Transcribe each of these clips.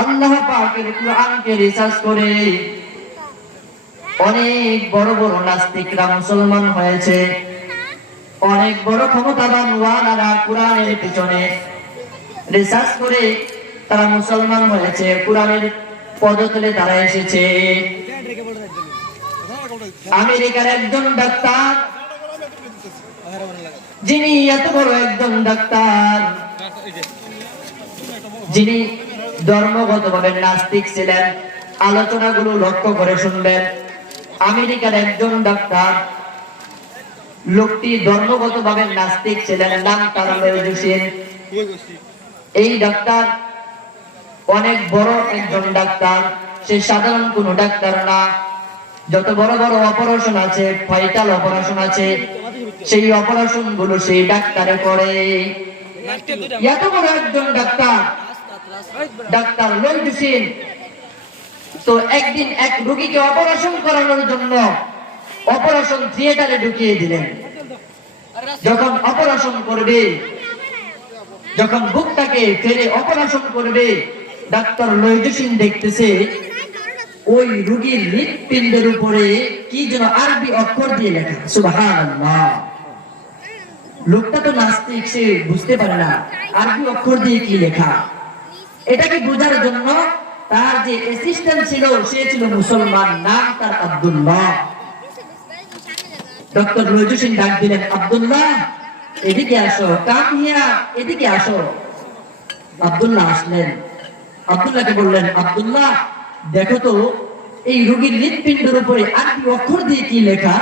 আল্লাহ পাকের কোরআনকে রিসার্চ করে অনেক বড় বড় নাস্তিকরা মুসলমান হয়েছে। অনেক বড় ক্ষমতাবান ওয়ালারা কোরআনের পিছনে রিসার্চ করে তারা মুসলমান হয়েছে, কোরআনের পদতলে তারা এসেছে। আমেরিকার একজন ডাক্তার, যিনি এত বড় একজন ডাক্তার যিনি ধর্মগতভাবে নাস্তিক ছিলেন, আলোচনাগুলো লক্ষ্য করে শুনবেন। আমেরিকার একজন ডাক্তার, লোকটি ধর্মগতভাবে নাস্তিক ছিলেন, নাম তার এই ডাক্তার অনেক বড় একজন ডাক্তার। সে সাধারণ কোন ডাক্তার না। যত বড় বড় অপারেশন আছে, ফাইটাল অপারেশন আছে, সেই অপারেশনগুলো সেই ডাক্তারে করে। এত বড় একজন ডাক্তার ডাক্তার লইডুসিন তো একদিন এক রোগীকে অপারেশন করানোর জন্য অপারেশন থিয়েটারে ঢুকিয়ে দিলেন। যখন অপারেশন করবে, যখন বুকটাকে ফেলে অপারেশন করবে, ডাক্তার লইডুসিন দেখতেছে ওই রুগীর হৃৎপিণ্ডের উপরে কি যেন আরবি অক্ষর দিয়ে লেখা। সুবহানাল্লাহ। লোকটা তো নাস্তিক, সে বুঝতে পারে না আরবি অক্ষর দিয়ে কি লেখা। এটাকে বোঝার জন্য তার যে অ্যাসিস্ট্যান্ট ছিল, সে ছিল মুসলমান, নাম তার আব্দুল্লাহ। ডক্টর রজুসিন ডাক দিলেন, আব্দুল্লাহ, এদিকে আসো কাম হিয়া এদিকে আসো। আব্দুল্লাহ আসলেন। আব্দুল্লাহকে বললেন, আব্দুল্লাহ, দেখো তো, এই রোগীর হৃৎপিণ্ডের উপরে আরবি অক্ষর দিয়ে কি লেখা?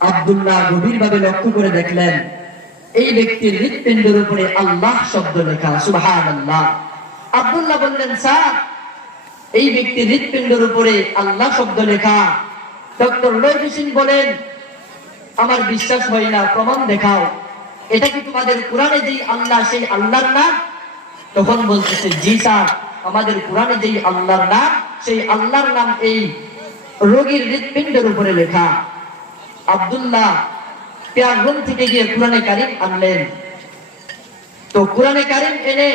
আব্দুল্লাহ গভীরভাবে লক্ষ্য করে দেখলেন এই ব্যক্তির হৃৎপিণ্ডের উপরে আল্লাহ শব্দ লেখা সুবহান আল্লাহ আব্দুল্লাহ বললেন, স্যার, এই ব্যক্তির হৃৎপিণ্ডের উপরে আল্লাহ শব্দ লেখা। ডক্টর রহিসিং বলেন, আমার বিশ্বাস হয় না, প্রমাণ দেখাও। এটা কি তোমাদের কোরআনে যেই আল্লাহ, সেই আল্লাহর নাম? তখন বলতেছে, জি, স্যার, আমাদের কোরআনে যেই আল্লাহর নাম, সেই আল্লাহর নাম এই রোগীর হৃৎপিণ্ডের উপরে লেখা। আব্দুল্লাহ পেয়ার রুম থেকে গিয়ে কোরআনে কারিম আনলেন। তো কোরআনে কারিম এনে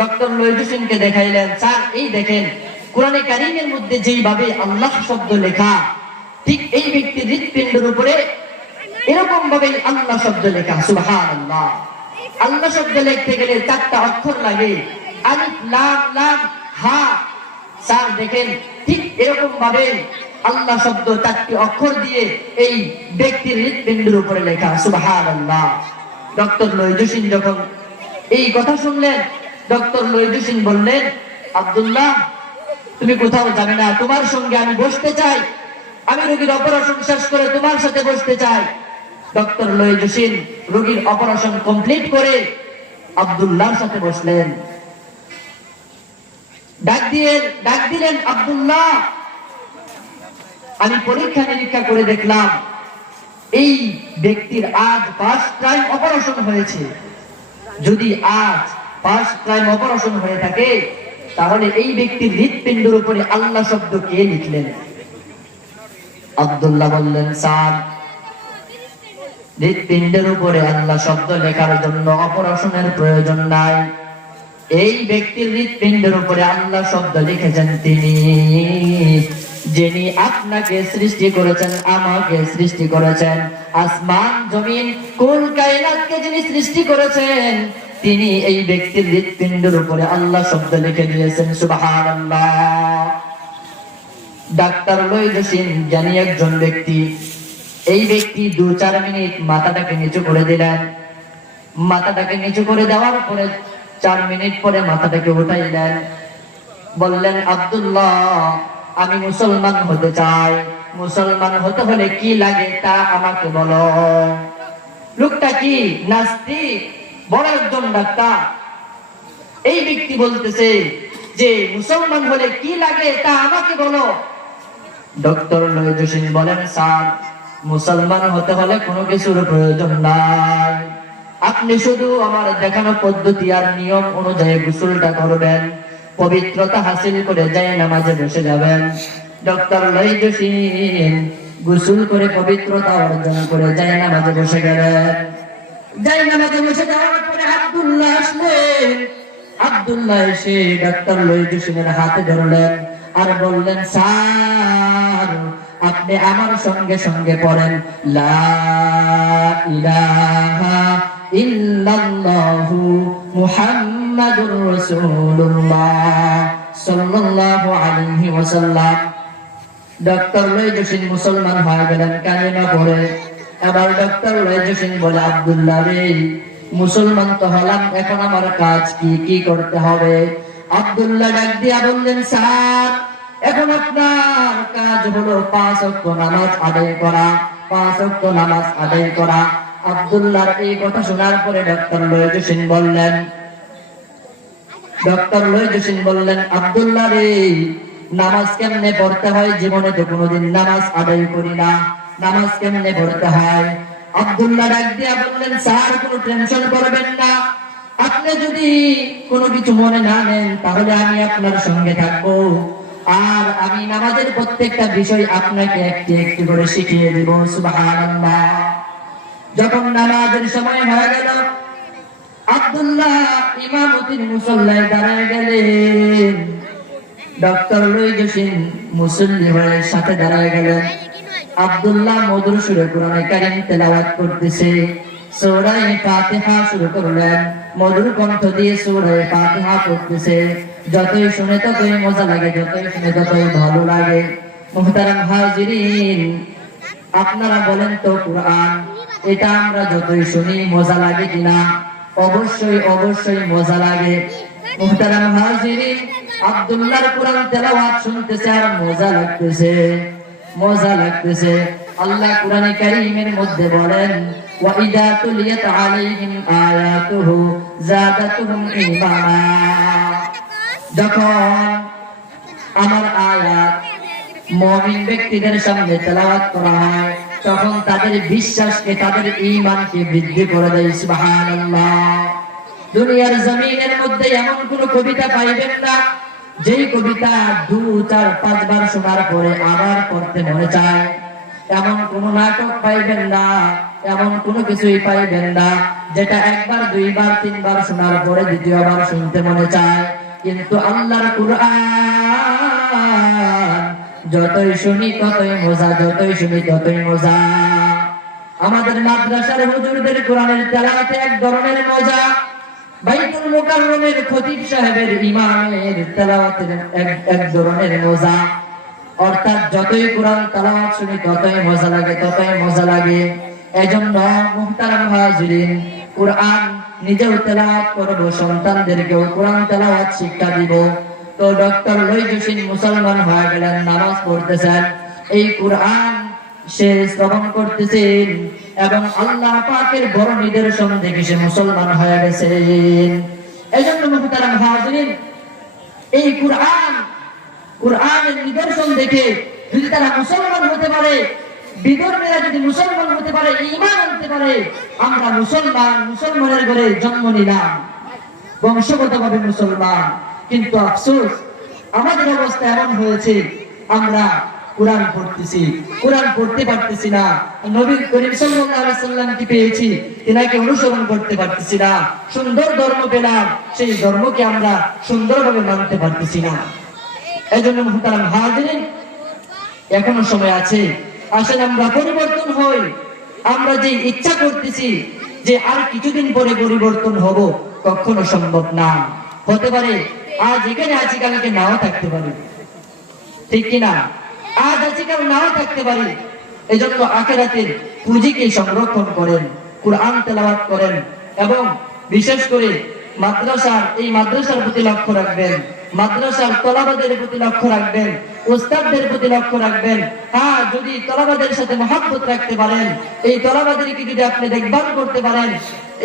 ডক্টর লহিদুসিনকে দেখাইলেন, স্যার, এই দেখেন, কোরআনে কারিমের মধ্যে যেইভাবে আল্লাহ শব্দ লেখা, ঠিক এই ব্যক্তির হৃৎপিণ্ডের উপরে এরকম ভাবে আল্লাহ শব্দ লেখা সুবহান আল্লাহ আল্লাহ শব্দ লিখতে গেলে চারটা অক্ষর লাগে, আলিফ, লাম লাম, হা। স্যার, দেখেন, ঠিক এরকম ভাবে আল্লাহ শব্দ চারটি অক্ষর দিয়ে এই ব্যক্তির হৃৎপিণ্ডের উপরে লেখা আল্লাহ ডক্টর লইজুসিন যখন এই কথা শুনলেন, ডক্টর লইজুসিন বললেন, আব্দুল্লাহ, তুমি কোথাও যাবে না, তোমার সঙ্গে আমি বসতে চাই। আমি রোগীর অপারেশন শেষ করে তোমার সাথে বসতে চাই। ডক্টর লইজুসিন রোগীর অপারেশন কমপ্লিট করে আব্দুল্লাহর সাথে বসলেন। ডাক দিয়ে ডাক দিলেন, আব্দুল্লাহ আমি পরীক্ষা নিরীক্ষা করে দেখলাম, এই ব্যক্তির আজ ফার্স্ট টাইম অপারেশন হয়েছে। যদি আজ ফার্স্ট টাইম অপারেশন হয়ে থাকে, তাহলে এই ব্যক্তির হৃৎপিণ্ডের উপরে আল্লাহ শব্দ কে লিখলেন? আব্দুল্লাহ বললেন, স্যার, হৃৎপিণ্ডের উপরে আল্লাহ শব্দ লেখার জন্য অপারেশনের প্রয়োজন নাই। এই ব্যক্তির হৃৎপিণ্ডের উপরে আল্লাহ শব্দ লিখেছেন তিনি। যিনি আপনাকে সৃষ্টি করেছেন, আমাকে সৃষ্টি করেছেন। আসমান, জমিন, কুল, কায়নাতকে যিনি সৃষ্টি করেছেন, তিনি এই ব্যক্তির হৃৎপিণ্ডের উপরে আল্লাহ শব্দ লিখে দিয়েছেন, সুবহানাল্লাহ। ডাক্তার লইজসিন জানি একজন ব্যক্তি। এই ব্যক্তি দু চার মিনিট মাথাটাকে নিচু করে দিলেন। মাথাটাকে নিচু করে দেওয়ার পরে চার মিনিট পরে মাথাটাকে উঠাইলেন। বললেন, আব্দুল্লাহ আমি মুসলমান হতে চাই। মুসলমান হতে হলে কি লাগে তা আমাকে বলো। লোকটা কি? নাস্তিক? বড় একজন ডাক্তার। এই ব্যক্তি বলতেছে যে, মুসলমান হলে কি লাগে তা আমাকে বলো। ডক্টর লহিদুসিন বলেন, স্যার, মুসলমান হতে হলে কোনো কিছুর প্রয়োজন নাই। আপনি শুধু আমার দেখানো পদ্ধতি আর নিয়ম অনুযায়ী গোসলটা করবেন। পবিত্রতা হাসিল করে যায়, নামাজে বসে যাবেন। ডক্টর লহিদুসিন গোসল করে পবিত্রতা অর্জন করে যায়, নামাজে বসে গেলেন। যাই নামাজে বসে যাওয়ার পরে আব্দুল্লাহ আসলেন। আব্দুল্লাহ এসে ডাক্তার লহিদ হোসেনের হাতে ধরলেন আর বললেন, স্যার, আপনি আমার সঙ্গে সঙ্গে পড়েন। লা ইলাহা ইল্লাল্লাহু মুহাম্মাদুর রাসূলুল্লাহ সাল্লাল্লাহু আলাইহি ওয়াসাল্লাম। ডক্টর লইজসিন মুসলমান হয়ে গেলেন কালিমা পড়ে। আবার ডক্টর লইজসিন বলে, আব্দুল্লাহ রে, মুসলমান তো হলাম, এখন আমার কাজ কি কি করতে হবে? আব্দুল্লাহ ডাক দিয়া বললেন, স্যার, এখন আপনার কাজ হলো পাঁচ অক্ট নামাজ আদায় করা, পাঁচ অক্ট নামাজ আদায় করা। আব্দুল্লাহর এই কথা শোনার পরে ডক্টর লইজসিন বললেন ডক্টর লহিদ হোসেন বললেন, আব্দুল্লাহ রে, নামাজ কেমনে পড়তে হয় জীবনে তো কোনোদিন নামাজ আদায় করি না। নামাজ কেমনে পড়তে হয়? আব্দুল্লাহ ডাক দিয়া বললেন, স্যার, কোনো টেনশন করবেন না। আপনি যদি কোনো কিছু মনে না নেন, তাহলে আমি আপনার সঙ্গে থাকব। আর আমি নামাজের প্রত্যেকটা বিষয় আপনাকে একটি একটি করে শিখিয়ে দিব, সুবহানাল্লাহ। যখন নামাজের সময় হয়ে গেল আব্দুল্লাহ ইমামতির মুসল্লায় দাঁড়ায় গেলেন ডক্টর মুসল্লি হয়ে সাথে দাঁড়ায় গেলেন। আব্দুল্লাহ মধুর সুরে কারিম তেলাওয়াত করতেছে। ফাতিহা শুরু করলেন। মধুর কণ্ঠ দিয়ে সূরায়ে ফাতিহা করতেছে যতই শুনে ততই মজা লাগে, যতই শুনে ততই ভালো লাগে। মুহতারাম হাজিরিন, আপনারা বলেন তো কোরআন, এটা আমরা যতই শুনি মজা লাগে কিনা? অবশ্যই অবশ্যই মজা লাগে। মুহতারাম আব্দুল্লাহর কোরআন তেলাওয়াত শুনতেছে আর মজা লাগতেছে মজা লাগতেছে। আল্লাহ কারীমের মধ্যে বলেন, ওয়াইদা তুলিয়াত আলাইহিম আয়াতুহু জাদাতুহুম ঈমানা যখন আমার আয়াত মমিন ব্যক্তিদের সামনে তেলাওয়াত করা হয় তখন তাদের বিশ্বাসকে তাদের ঈমানকে বৃদ্ধি করে দেয়, সুবহানাল্লাহ। দুনিয়ার জমিনের মধ্যে এমন কোন কবিতা পাইবেন না, যেই কবিতা দু চার পাঁচবার শোনার পরে আবার পড়তে মনে চায়। এমন কোন নাটক পাইবেন না, এমন কোন কিছুই পাইবেন না, যেটা একবার, দুইবার, তিনবার শোনার পরে দ্বিতীয়বার শুনতে মনে চায়। কিন্তু আল্লাহর কুরআন যতই শুনি ততই মজা, যতই শুনি ততই মজা। আমাদের মাদ্রাসার হুজুরদের কোরআনের তেলাওয়াতে এক ধরনের মজা। বাইতুল মুকাররমের খতিব সাহেবের ইমামের তেলাওয়াতের এক এক ধরনের মজা। অর্থাৎ যতই কোরআন তেলাওয়াত শুনি ততই মজা লাগে, ততই মজা লাগে। এজন্য মুহতারাম হাজিরিন, কোরআন নিজেও তেলাওয়াত করব, সন্তানদেরকেও কোরআন তেলাওয়াত শিক্ষা দিব। তো ডক্টর লইজুসিন মুসলমান হয়ে গেলেন, নামাজ পড়তেছেন। এই কোরআন সে শ্রবণ করতেছেন এবং আল্লাহ পাকের বড় নিদর্শন দেখে সে মুসলমান হয়ে গেছেন এই জন্য এই কোরআন, কোরআনের নিদর্শন দেখে যদি তারা মুসলমান হতে পারে, বিধর্মীরা যদি মুসলমান হতে পারে ইমান পারে, আমরা মুসলমান, মুসলমানের ঘরে জন্ম নিলাম। বংশগতভাবে মুসলমান, কিন্তু আফসোস আমাদের অবস্থা এমন হয়েছে, আমরা কোরআন পড়তেছি। কোরআন পড়তে পারতেছি না। নবী করিম সাল্লাল্লাহু সাল্লামকে পেয়েছি? তিনাকে অনুসরণ করতে পারতেছি না। সুন্দর ধর্ম পেলাম, সেই ধর্মকে আমরা সুন্দরভাবে মানতে পারতেছি না। এজন্য মুহতারাম হাজিরিন, এখনও সময় আছে। আসেন আমরা পরিবর্তন হই। আমরা যে ইচ্ছা করতেছি যে আর কিছুদিন পরে পরিবর্তন হব, কখনো সম্ভব না। হতে পারে আজ এখানে আছি কালকে নাও থাকতে পারে। ঠিক কিনা? আজ আছি কাল নাও থাকতে পারে। এজন্য আখেরাতের পুঁজিকে সংরক্ষণ করেন, কোরআন তেলাওয়াত করেন এবং বিশেষ করে মাদ্রাসার, এই মাদ্রাসার প্রতি লক্ষ্য রাখবেন। মাদ্রাসার তলাবাদের প্রতি লক্ষ্য রাখবেন, উস্তাদদের প্রতি লক্ষ্য রাখবেন। হ্যাঁ যদি তলাবাদের সাথে মহাব্বত রাখতে পারেন, এই তলাবাদেরকে যদি আপনি দেখভাল করতে পারেন,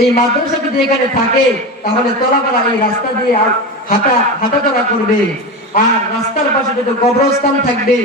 এই মাদ্রাসা যদি এখানে থাকে, তাহলে তলাবারা এই রাস্তা দিয়ে হাঁটা হাঁটাচলা করবে। আর রাস্তার পাশে যদি কবরস্থান থাকবে।